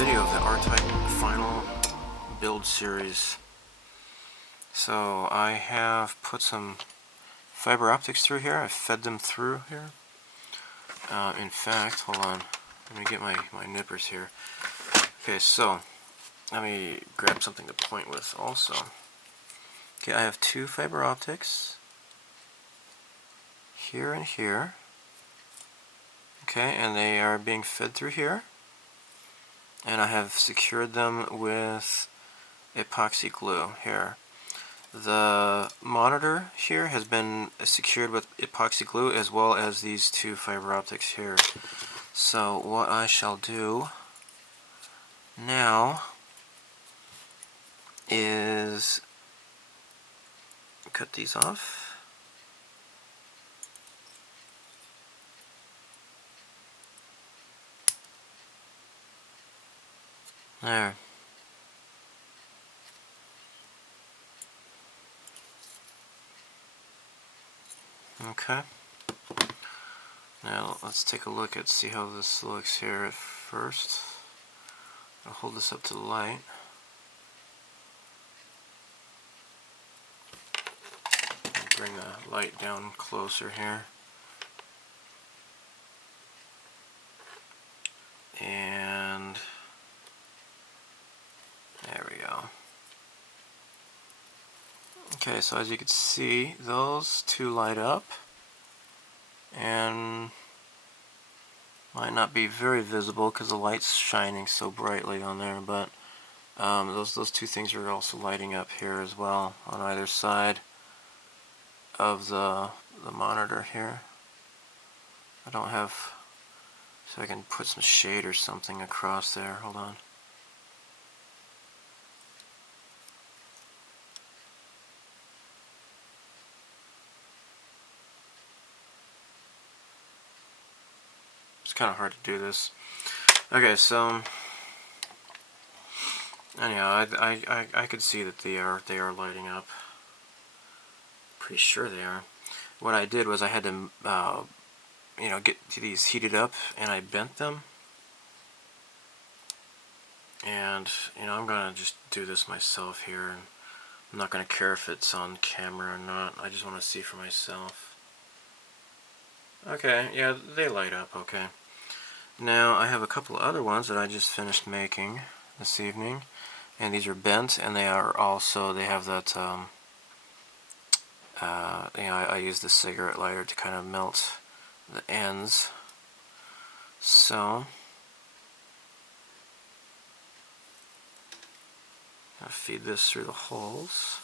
video of the R-Type final build series. So I have put some fiber optics through here. I've fed them through here. In fact, hold on, let me get my nippers here. Okay, so let me grab something to point with also. Okay, I have two fiber optics here and here. Okay, and they are being fed through here. And I have secured them with epoxy glue here. The monitor here has been secured with epoxy glue as well as these two fiber optics here. So what I shall do now is cut these off. There. Okay. Now let's take a look at see how this looks here at first. I'll hold this up to the light. Bring the light down closer here. And there we go. Okay, so as you can see, those two light up and might not be very visible because the light's shining so brightly on there, but those two things are also lighting up here as well on either side of the monitor here. I don't have, so I can put some shade or something across there. Hold on. It's kind of hard to do this. Okay, so anyhow, I could see that they are lighting up. Pretty sure they are. What I did was I had to get these heated up, and I bent them. And I'm gonna just do this myself here, and I'm not gonna care if it's on camera or not. I just want to see for myself. Okay, yeah, they light up. Okay. Now I have a couple of other ones that I just finished making this evening, and these are bent, and they are also, they have that I use the cigarette lighter to kind of melt the ends. So I feed this through the holes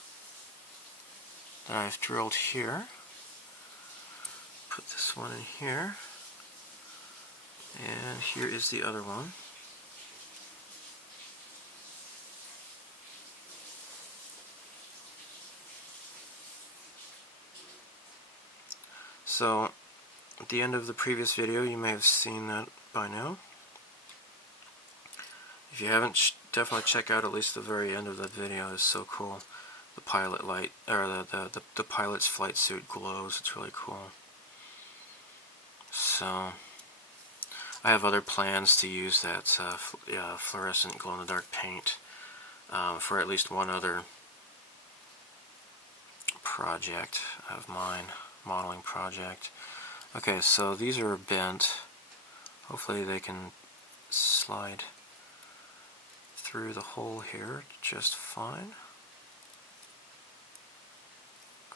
that I've drilled here. Put this one in here. And here is the other one. So, at the end of the previous video, you may have seen that by now. If you haven't, definitely check out at least the very end of that video. It's so cool. The pilot light, or the pilot's flight suit glows. It's really cool. So I have other plans to use that fluorescent glow-in-the-dark paint for at least one other project of mine, modeling project. Okay, so these are bent. Hopefully they can slide through the hole here just fine.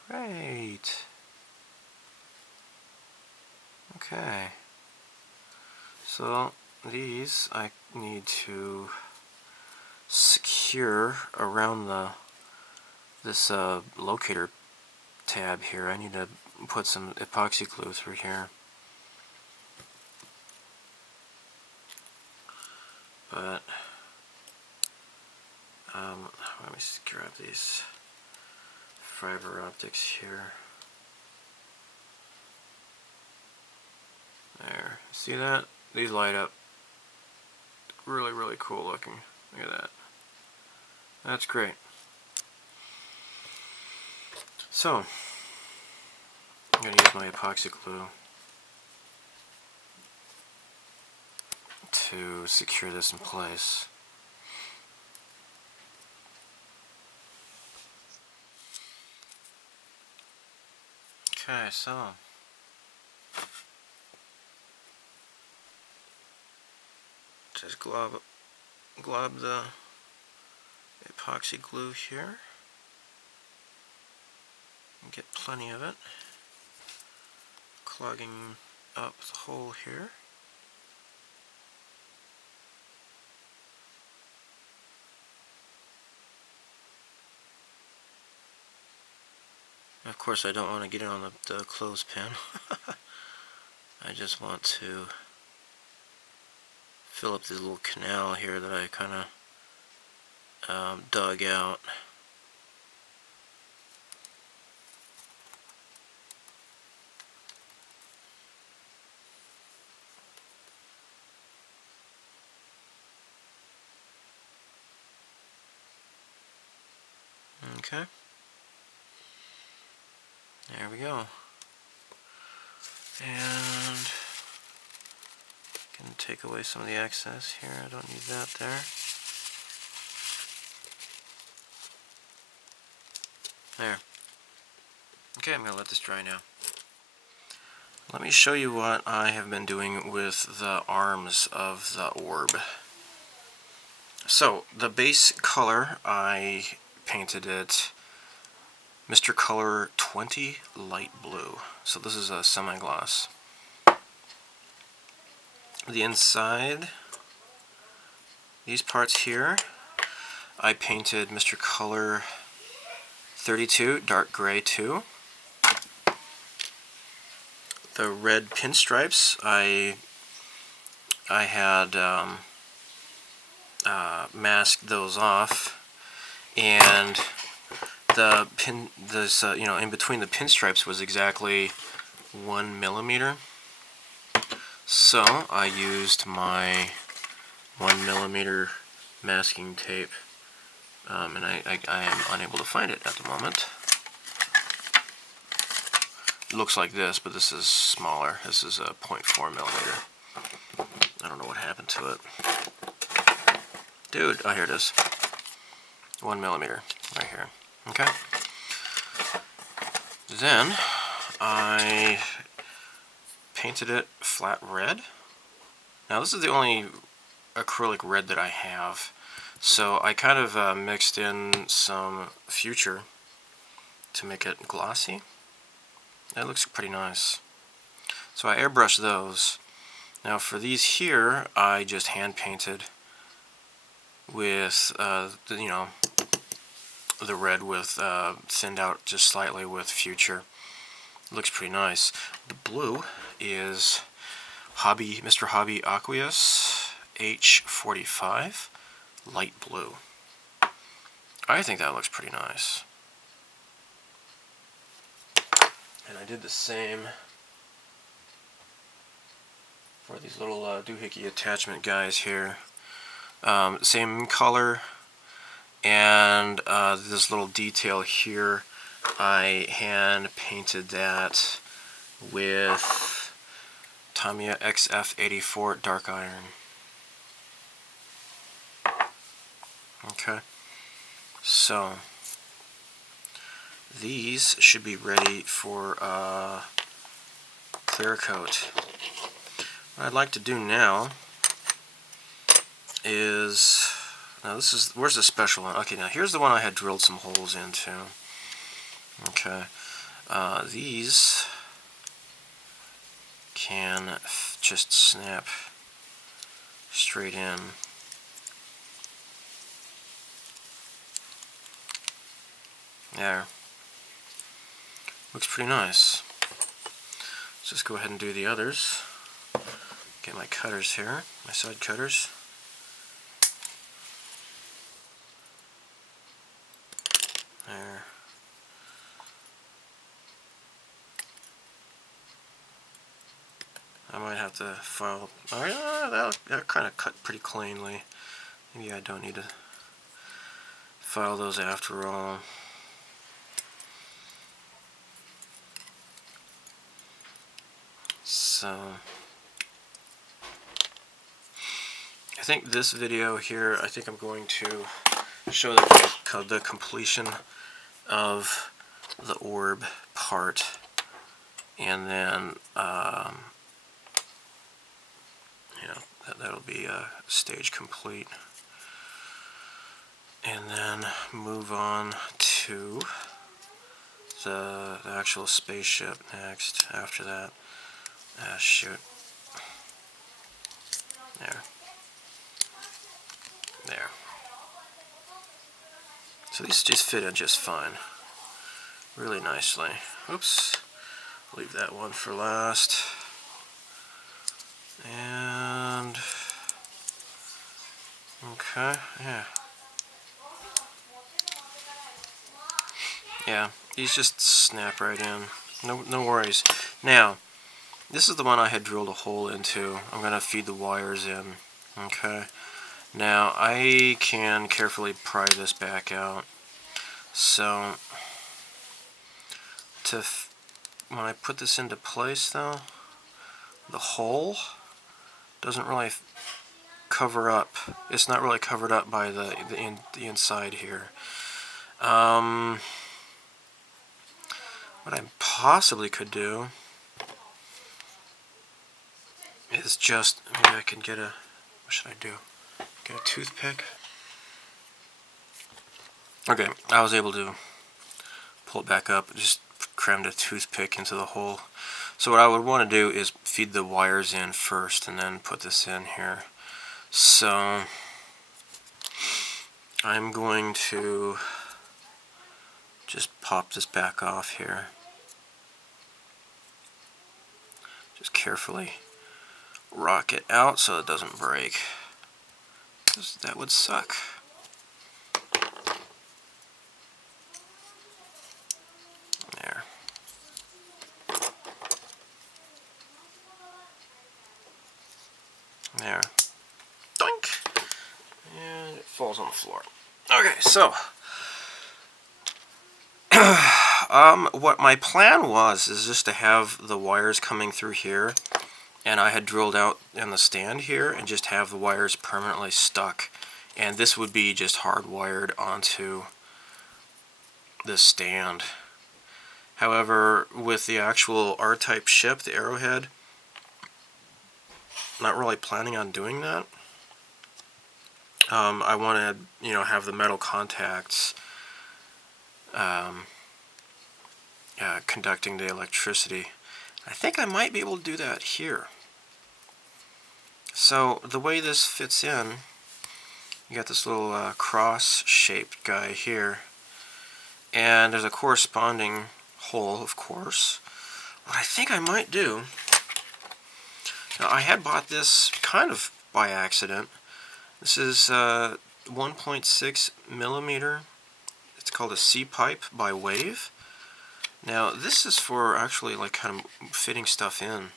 Great. Okay. So these I need to secure around this locator tab here. I need to put some epoxy glue through here. But let me grab these fiber optics here. There. See that? These light up. Really, really cool looking. Look at that. That's great. So, I'm going to use my epoxy glue to secure this in place. so just glob the epoxy glue here and get plenty of it, clogging up the hole here. Of course, I don't want to get it on the clothespin. I just want to fill up this little canal here that I kind of dug out. Okay. There we go. And can take away some of the excess here. I don't need that there. There. Okay, I'm going to let this dry now. Let me show you what I have been doing with the arms of the orb. So, the base color, I painted it Mr. Color 20 Light Blue. So this is a semi-gloss. The inside, these parts here, I painted Mr. Color 32 Dark Gray 2. The red pinstripes, I had masked those off, and the in between the pinstripes was exactly 1 millimeter. So I used my 1 millimeter masking tape, and I am unable to find it at the moment. It looks like this, but this is smaller. This is a 0.4 millimeter. I don't know what happened to it. Dude, oh, here it is. 1 millimeter, right here. Okay. Then I painted it flat red. Now this is the only acrylic red that I have, so I kind of mixed in some Future to make it glossy. That looks pretty nice. So I airbrushed those. Now for these here, I just hand painted with the red with thinned out just slightly with Future. Looks pretty nice. The blue is Mr. Hobby Aqueous H45 Light Blue. I think that looks pretty nice. And I did the same for these little doohickey attachment guys here. Same color, and this little detail here, I hand painted that with Tamiya XF84 Dark Iron. Okay, so these should be ready for clear coat. What I'd like to do now is, where's the special one? Okay, now here's the one I had drilled some holes into. Okay, these can just snap straight in. There. Looks pretty nice. Let's just go ahead and do the others. Get my cutters here, my side cutters. There. I might have to file. Oh yeah, that kind of cut pretty cleanly. Maybe I don't need to file those after all. So I think this video here, I think I'm going to show the completion of the orb part and then that'll be stage complete. And then move on to the actual spaceship next after that. Shoot. There. So these just fit in just fine. Really nicely. Oops. Leave that one for last. And okay, yeah, these just snap right in. No worries. Now, this is the one I had drilled a hole into. I'm gonna feed the wires in. Okay. Now I can carefully pry this back out. So when I put this into place, though, the hole doesn't really cover up. It's not really covered up by the inside here. What I possibly could do is just, maybe I can get a, what should I do? Get a toothpick? Okay, I was able to pull it back up, just crammed a toothpick into the hole. So what I would want to do is feed the wires in first and then put this in here. So I'm going to just pop this back off here. Just carefully rock it out so it doesn't break, because that would suck. There. There. Doink! And it falls on the floor. Okay, so what my plan was is just to have the wires coming through here, and I had drilled out in the stand here and just have the wires permanently stuck, and this would be just hardwired onto the stand. However, with the actual R-type ship, the Arrowhead, not really planning on doing that. I want to, have the metal contacts conducting the electricity. I think I might be able to do that here. So the way this fits in, you got this little cross-shaped guy here, and there's a corresponding hole, of course. What I think I might do, now I had bought this kind of by accident. This is 1.6 millimeter. It's called a C-pipe by Wave. Now this is for actually like kind of fitting stuff in.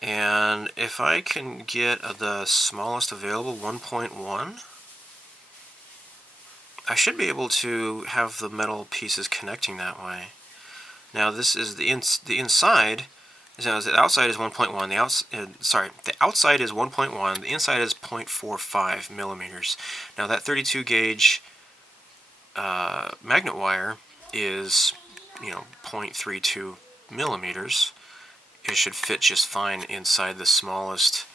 And if I can get the smallest available, 1.1, I should be able to have the metal pieces connecting that way. Now this is the inside. So the outside is 1.1. The outside is 1.1. The inside is 0.45 millimeters. Now that 32 gauge magnet wire is, 0.32 millimeters. It should fit just fine inside the smallest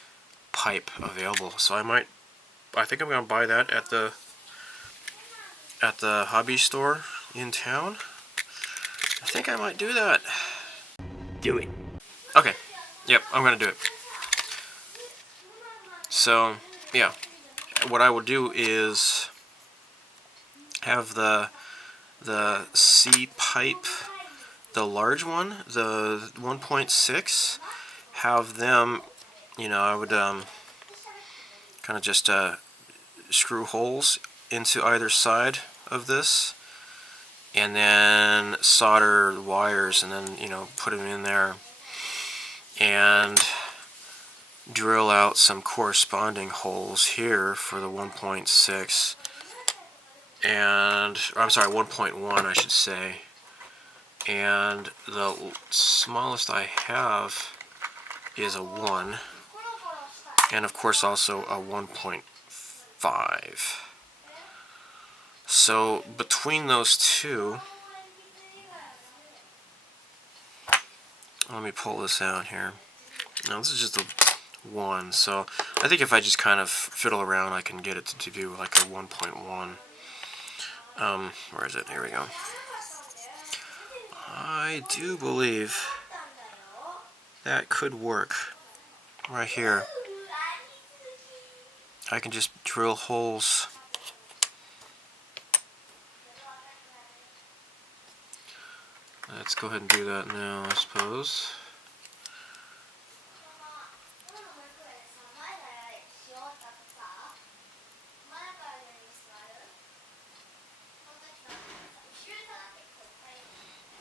pipe available. So I think I'm going to buy that at the hobby store in town. I think I might do that. Do it. Okay. Yep, I'm going to do it. So, yeah. What I will do is have the C pipe, the large one, the 1.6, have them, I would kind of just screw holes into either side of this, and then solder the wires, and then put them in there, and drill out some corresponding holes here for the 1.6, and I'm sorry, 1.1 I should say, and the smallest I have is a 1, and of course also a 1.5. So between those two, Let me pull this out here. Now this is just a 1, so I think if I just kind of fiddle around, I can get it to do like a 1.1. Where is it? Here we go. I do believe that could work right here. I can just drill holes. Let's go ahead and do that now, I suppose.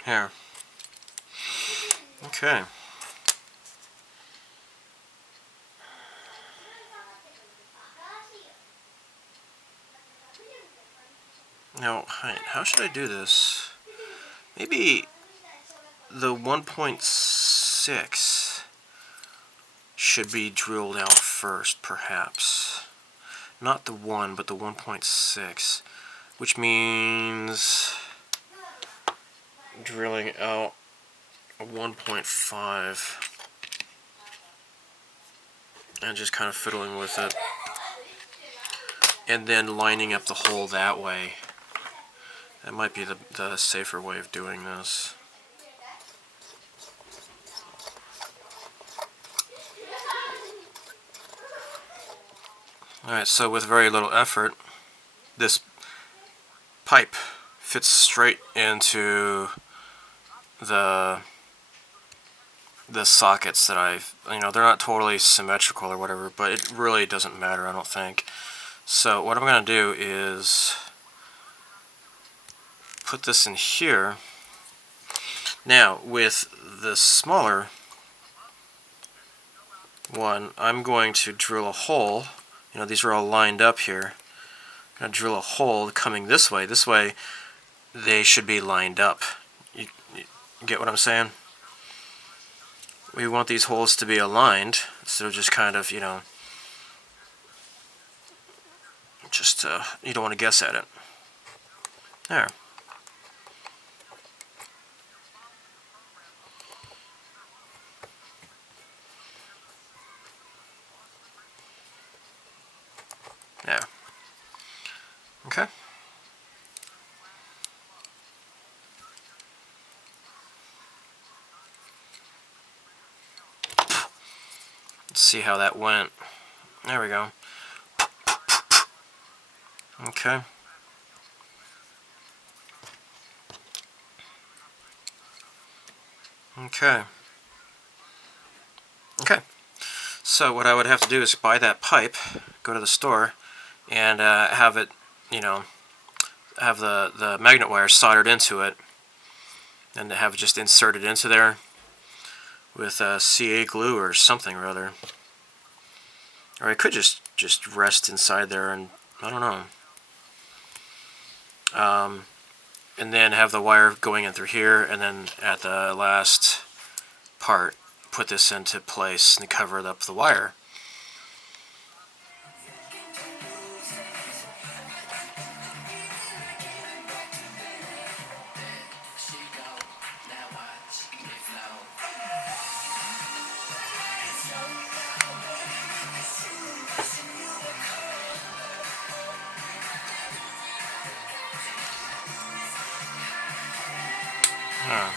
Here. Okay. Now, how should I do this? Maybe the 1.6 should be drilled out first, perhaps. Not the 1, but the 1.6, which means drilling out a 1.5 and just kind of fiddling with it, and then lining up the hole that way. That might be the safer way of doing this. Alright, so with very little effort, this pipe fits straight into the sockets that they're not totally symmetrical or whatever, but it really doesn't matter, I don't think. So what I'm going to do is put this in here. Now, with the smaller one, I'm going to drill a hole. These are all lined up here. I'm going to drill a hole coming this way. This way, they should be lined up. You get what I'm saying? We want these holes to be aligned, instead of just kind of, just, you don't want to guess at it. There. There. Okay. Let's see how that went. There we go. Okay. Okay. Okay. So what I would have to do is buy that pipe, go to the store, and have it, have the magnet wire soldered into it, and to have it just inserted into there with CA glue or something or other. Or I could just rest inside there, and I don't know. And then have the wire going in through here, and then at the last part, put this into place and cover up the wire. Huh.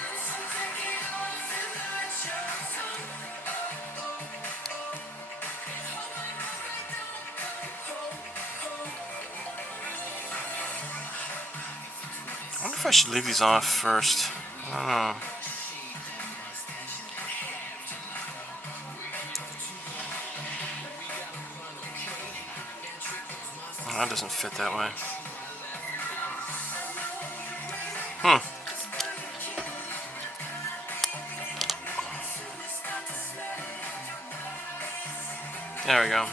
I wonder if I should leave these off first. I don't know. Oh, that doesn't fit that way. There we go.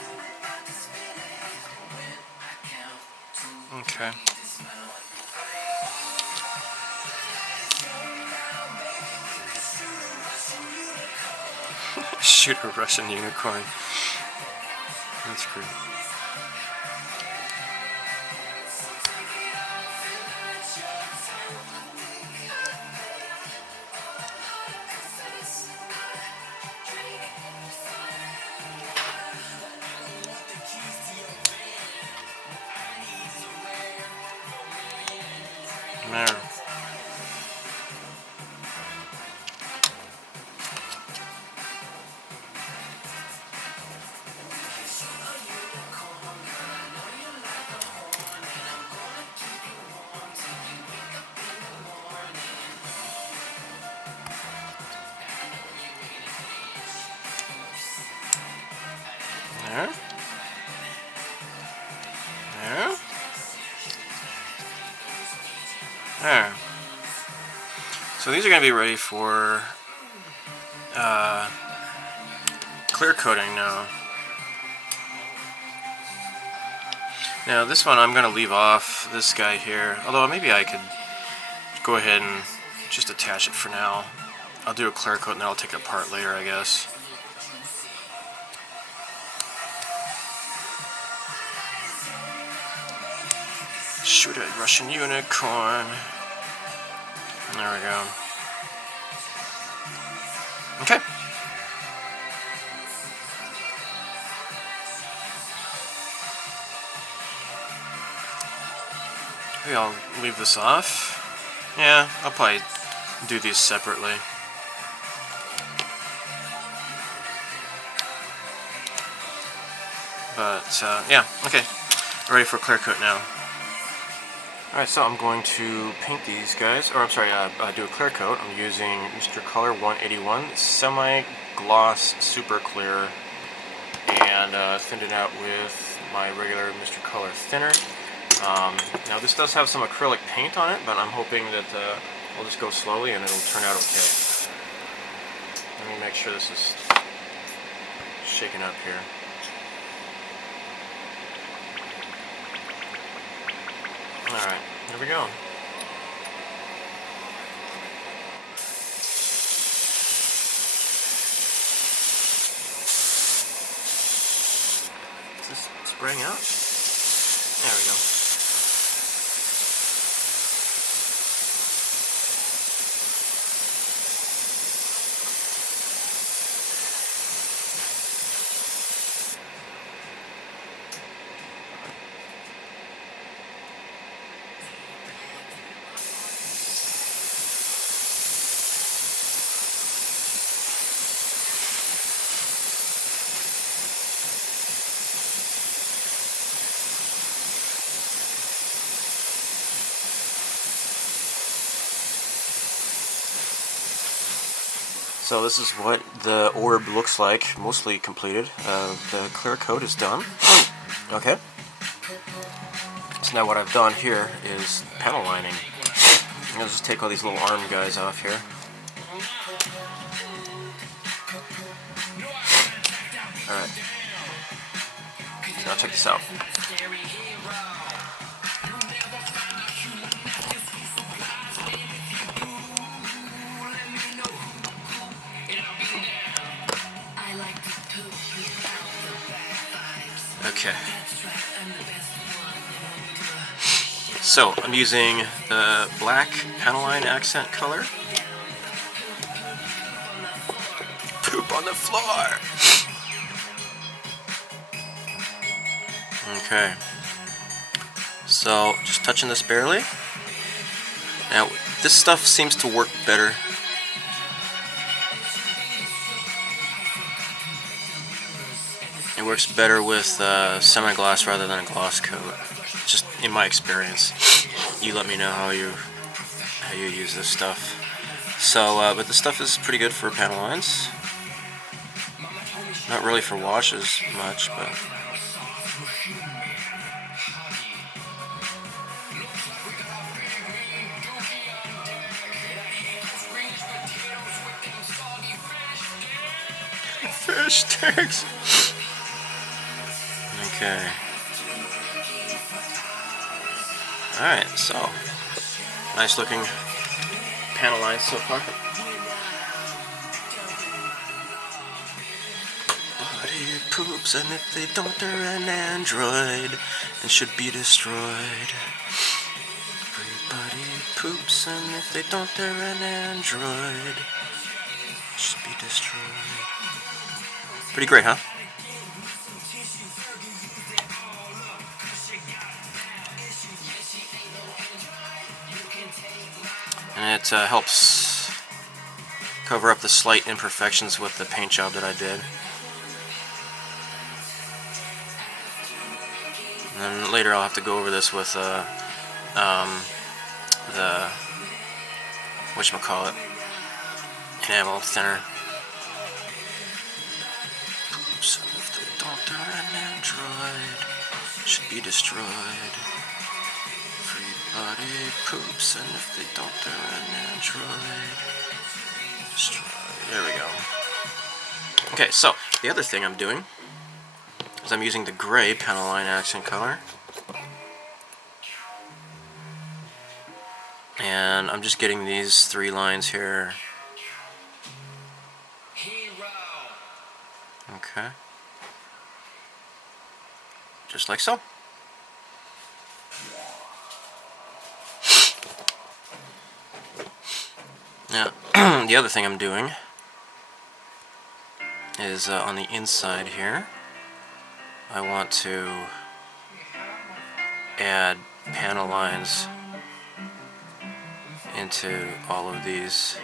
Okay. Shoot a Russian unicorn. That's great. There. There. There. There. So these are going to be ready for clear coating now. Now this one I'm going to leave off this guy here, although maybe I could go ahead and just attach it for now. I'll do a clear coat and then I'll take it apart later, I guess. Shoot it, Russian unicorn. There we go. Okay. Maybe I'll leave this off. Yeah, I'll probably do these separately. But, yeah, okay. Ready for clear coat now. Alright, so I'm going to paint these guys, or I'm sorry, do a clear coat. I'm using Mr. Color 181 semi-gloss super clear, and thinned it out with my regular Mr. Color thinner. Now this does have some acrylic paint on it, but I'm hoping that I'll just go slowly and it'll turn out okay. Let me make sure this is shaken up here. Alright, here we go. Is this spraying out? There we go. So this is what the orb looks like, mostly completed. The clear coat is done. Okay. So now what I've done here is panel lining. I'll just take all these little arm guys off here. Alright. So now check this out. Okay. So I'm using the black panel line accent color. Poop on the floor. Okay. So just touching this barely. Now this stuff seems to work better. It works better with semi-gloss rather than a gloss coat. Just in my experience. You let me know how you use this stuff. So, but this stuff is pretty good for panel lines. Not really for washes much, but. Fish sticks. Okay. Alright, so nice looking panel lines so far. Body poops, and if they don't, they're an android and should be destroyed. Everybody poops, and if they don't, they're an android. Should be destroyed. Pretty great, huh? And it helps cover up the slight imperfections with the paint job that I did. And then later I'll have to go over this with the whatchamacallit, enamel thinner. Oops, if they don't turn an android, should be destroyed. Everybody poops, and if they don't turn an android, destroyed. There we go. Okay, so the other thing I'm doing is I'm using the gray panel line accent color. And I'm just getting these 3 lines here. Okay. Just like so. Now, the other thing I'm doing is on the inside here, I want to add panel lines into all of these.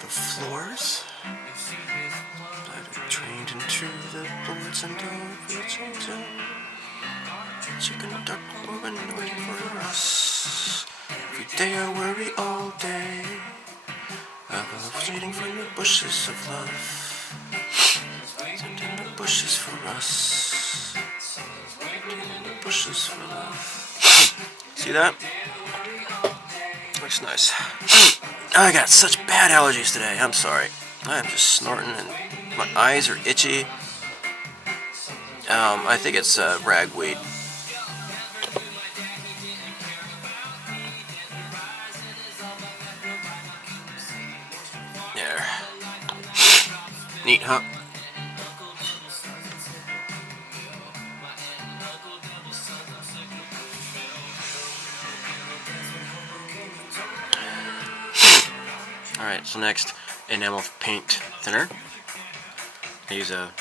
The floors that are trained into the bullets and doors. Chicken and duck moving, waiting for us. Every day I worry all day. I love waiting from the bushes of love. Sending the bushes for us. Sending the bushes for love. See that? Looks nice. I got such bad allergies today. I'm sorry. I'm just snorting and my eyes are itchy. I think it's ragweed. There. Neat, huh? Alright, so next, enamel paint thinner. I use a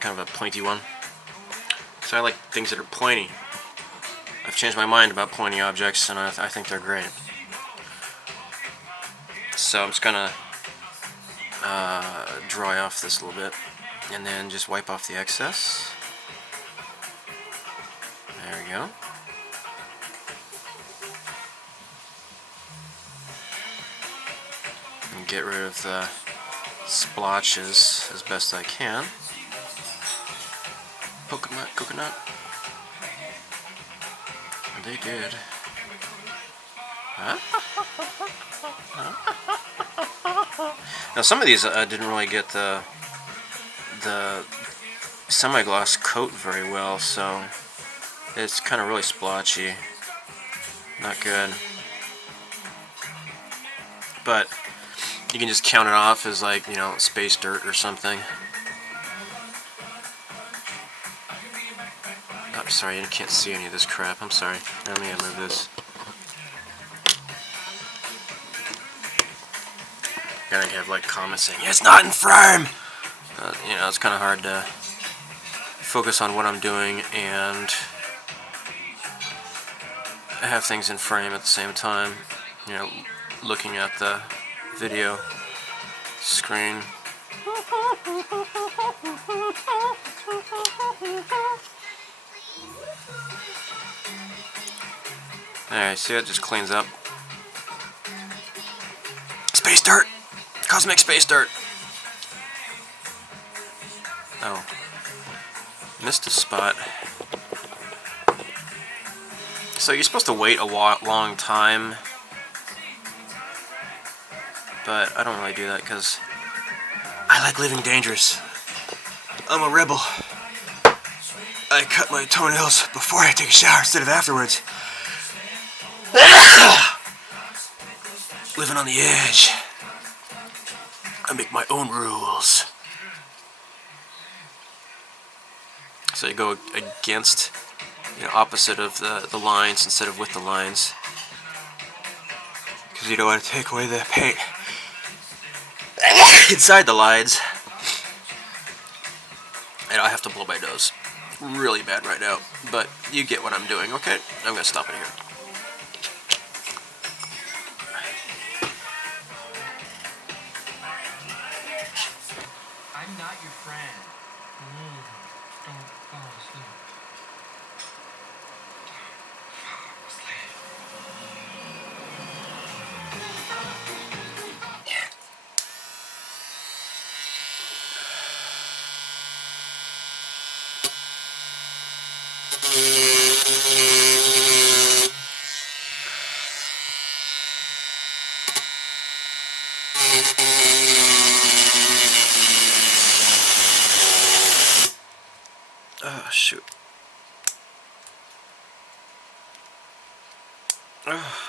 kind of a pointy one, because I like things that are pointy. I've changed my mind about pointy objects, and I think they're great. So I'm just gonna dry off this a little bit, and then just wipe off the excess. There we go. And get rid of the splotches as best I can. Coconut. And they did. Huh? Now some of these didn't really get the semi-gloss coat very well, so it's kind of really splotchy. Not good. But you can just count it off as, like, you know, space dirt or something. Oh, sorry, I can't see any of this crap. I'm sorry. Let me move this. Gonna have like comments saying, "It's not in frame." You know, it's kind of hard to focus on what I'm doing and have things in frame at the same time. You know, looking at the video screen. Alright, see, it just cleans up. Space dirt! Cosmic space dirt! Oh. Missed a spot. So you're supposed to wait a long time, but I don't really do that because I like living dangerous. I'm a rebel. I cut my toenails before I take a shower instead of afterwards. Living on the edge. I make my own rules. So you go against opposite of the lines instead of with the lines, because you don't want to take away the paint inside the lines. And I have to blow my nose really bad right now, but you get what I'm doing, okay? I'm gonna stop it here. I'm not your friend. Don't fall asleep. Oh, shoot. Oh.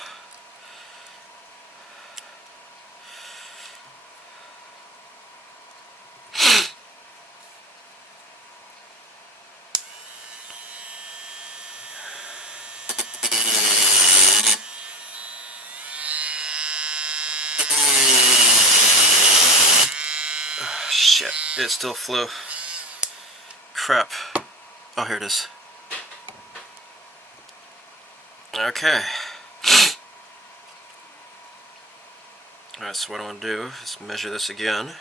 Shit, it still flew. Crap. Oh, here it is. Okay. Alright, so what I want to do is measure this again.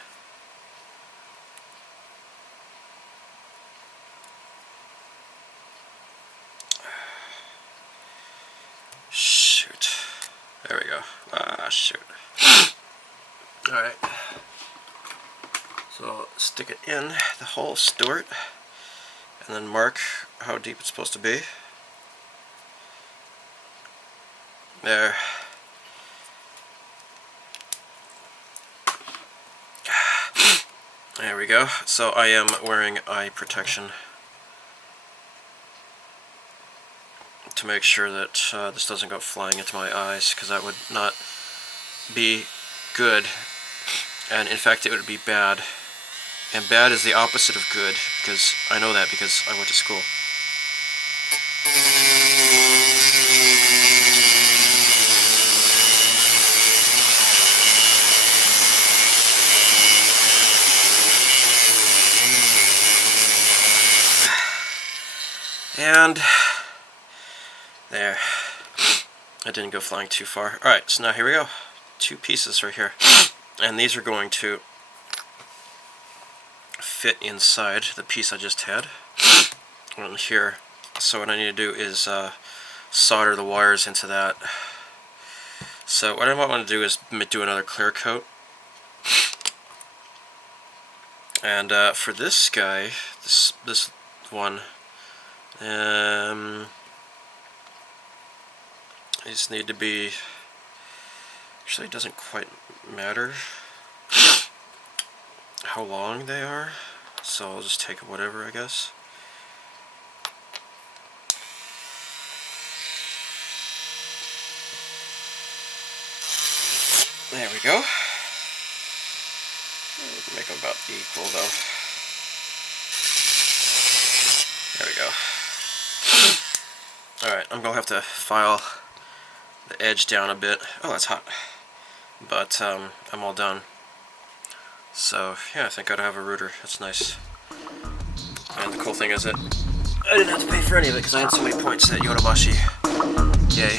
Shoot. There we go. Ah, shoot. Alright. So stick it in the hole, Stuart, and then mark how deep it's supposed to be. There. There we go. So I am wearing eye protection to make sure that this doesn't go flying into my eyes, because that would not be good, and in fact it would be bad. And bad is the opposite of good, because I know that because I went to school. And there. I didn't go flying too far. Alright, so now here we go. 2 pieces right here. And these are going to fit inside the piece I just had on here. So what I need to do is solder the wires into that. So what I might want to do is do another clear coat. And for this guy, this one, these need to be, actually it doesn't quite matter how long they are, so I'll just take whatever, I guess. There we go. Make them about equal though. There we go. Alright, I'm going to have to file the edge down a bit. Oh, that's hot. But I'm all done. So, yeah, I think I'd have a router. That's nice. And the cool thing is that I didn't have to pay for any of it because I had so many points at Yodobashi. Yay.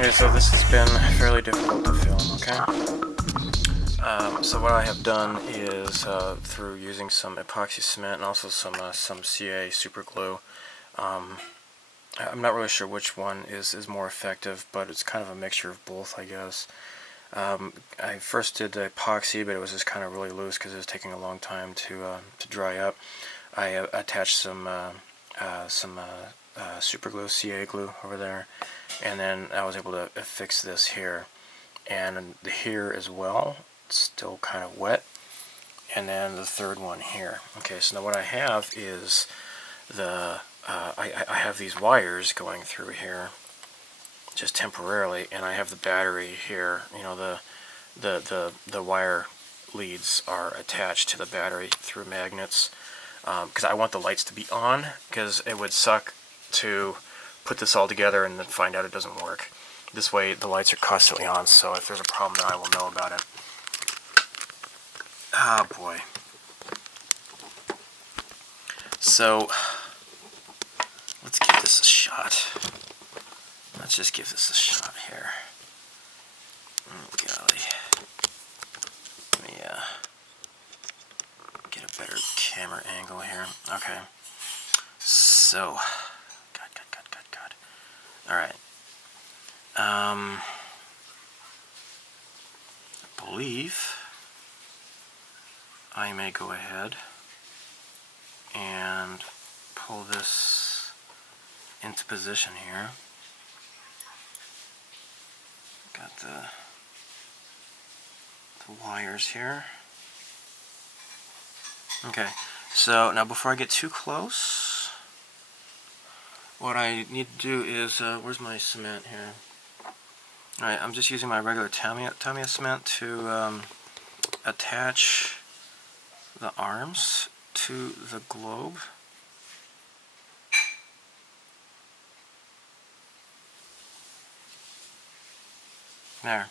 Okay, so this has been fairly difficult to film, okay? So what I have done is, through using some epoxy cement and also some CA super glue, I'm not really sure which one is more effective, but it's kind of a mixture of both, I guess. I first did the epoxy, but it was just kind of really loose because it was taking a long time to dry up. I attached some super glue, CA glue over there, and then I was able to fix this here. and here as well, it's still kind of wet, and then the third one here. Okay, so now what I have is the I have these wires going through here just temporarily, and I have the battery here. You know, the wire leads are attached to the battery through magnets, because I want the lights to be on, because it would suck to put this all together and then find out it doesn't work. This way the lights are constantly on, so if there's a problem then I will know about it. Ah, boy. So let's give this a shot. Let's just give this a shot here. Oh, golly. Let me get a better camera angle here. Okay. So, God. Alright. I believe I may go ahead and pull this into position here. Got the wires here. Okay, so now before I get too close, what I need to do is, where's my cement here? Alright, I'm just using my regular Tamiya cement to attach the arms to the globe. There.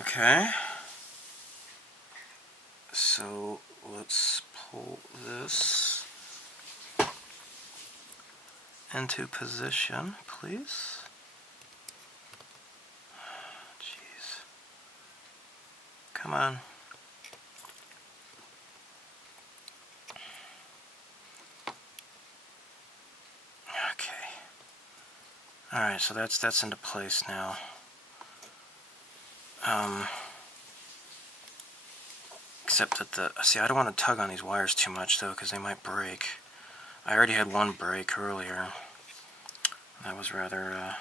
Okay. So let's pull this into position, please. Jeez. Come on. Okay. Alright, so that's into place now. Except that see, I don't want to tug on these wires too much though, because they might break. I already had one break earlier. That was rather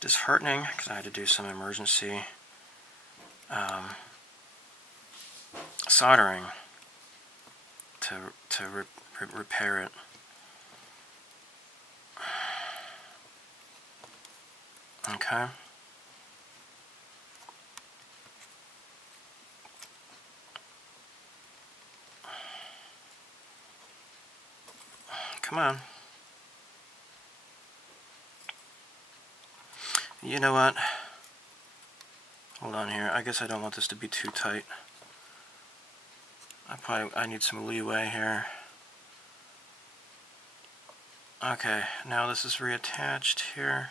disheartening, because I had to do some emergency soldering to repair it. Okay. Come on. You know what? Hold on here. I guess I don't want this to be too tight. I need some leeway here. Okay, now this is reattached here.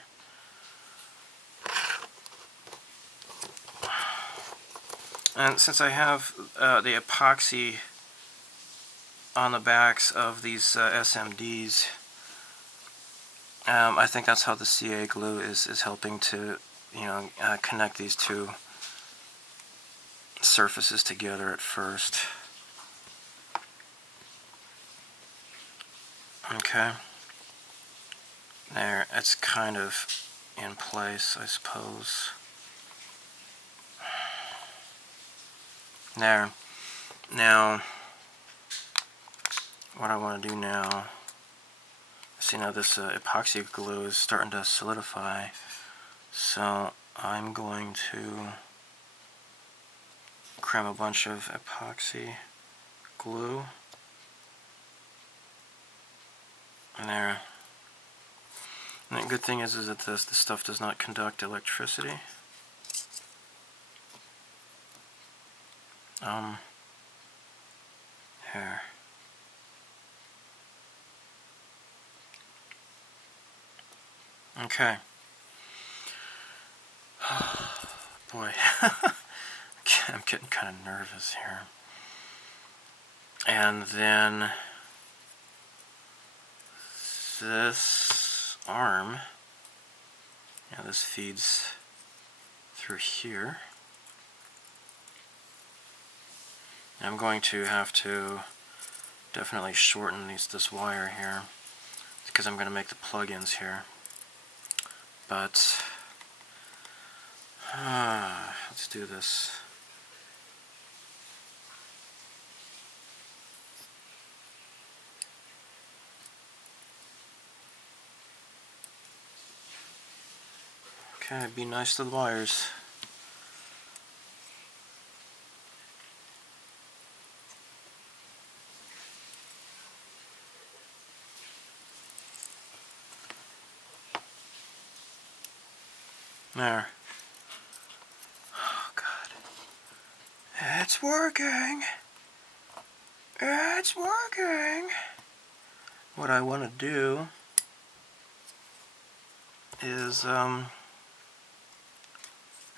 And since I have the epoxy on the backs of these SMDs, I think that's how the CA glue is helping to, connect these two surfaces together at first. Okay. There, it's kind of in place, I suppose. There. Now, what I want to do now, see, now this epoxy glue is starting to solidify, so I'm going to cram a bunch of epoxy glue in there. And the good thing is that this stuff does not conduct electricity. Here. Okay. Boy, I'm getting kind of nervous here. And then this arm, this feeds through here. I'm going to have to definitely shorten this wire here. It's because I'm going to make the plugins here. But let's do this. Okay, be nice to the wires. There. Oh God. It's working. It's working. What I want to do is I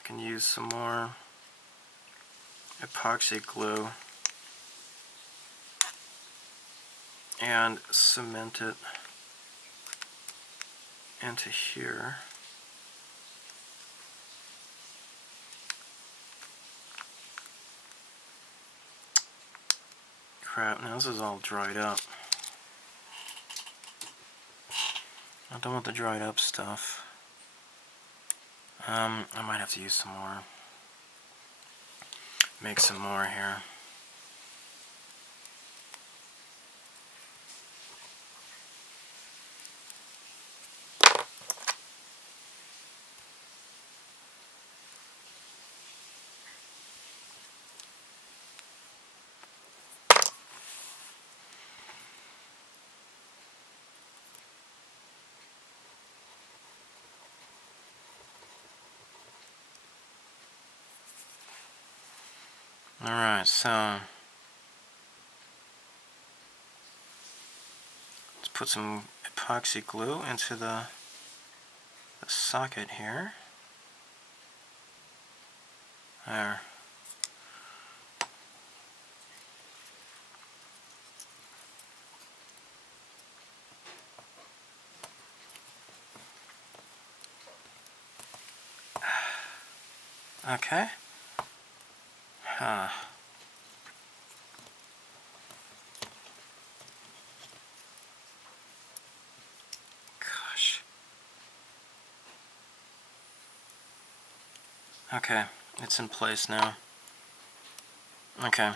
can use some more epoxy glue and cement it into here. Crap, now this is all dried up. I don't want the dried up stuff. I might have to use some more. Make some more here. Alright, so let's put some epoxy glue into the socket here. There. Okay. Gosh. Okay, it's in place now. Okay.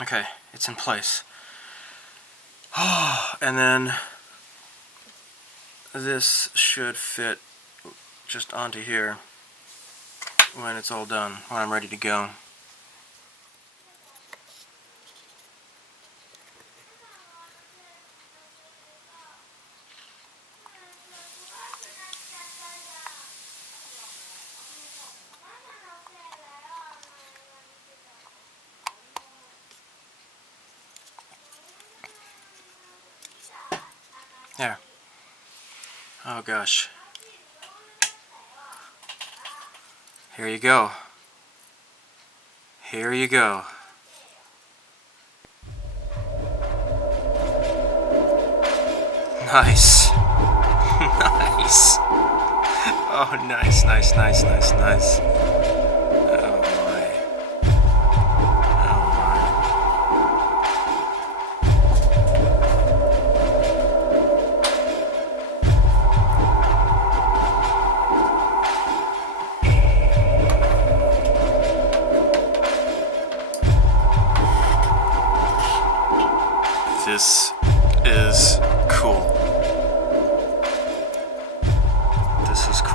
Okay, it's in place. And then this should fit just onto here when it's all done, when I'm ready to go. There. Oh gosh. Here you go. Here you go. Nice. Nice. Oh, nice, nice, nice, nice, nice. Oh my. Oh my. This is cool. This is cool.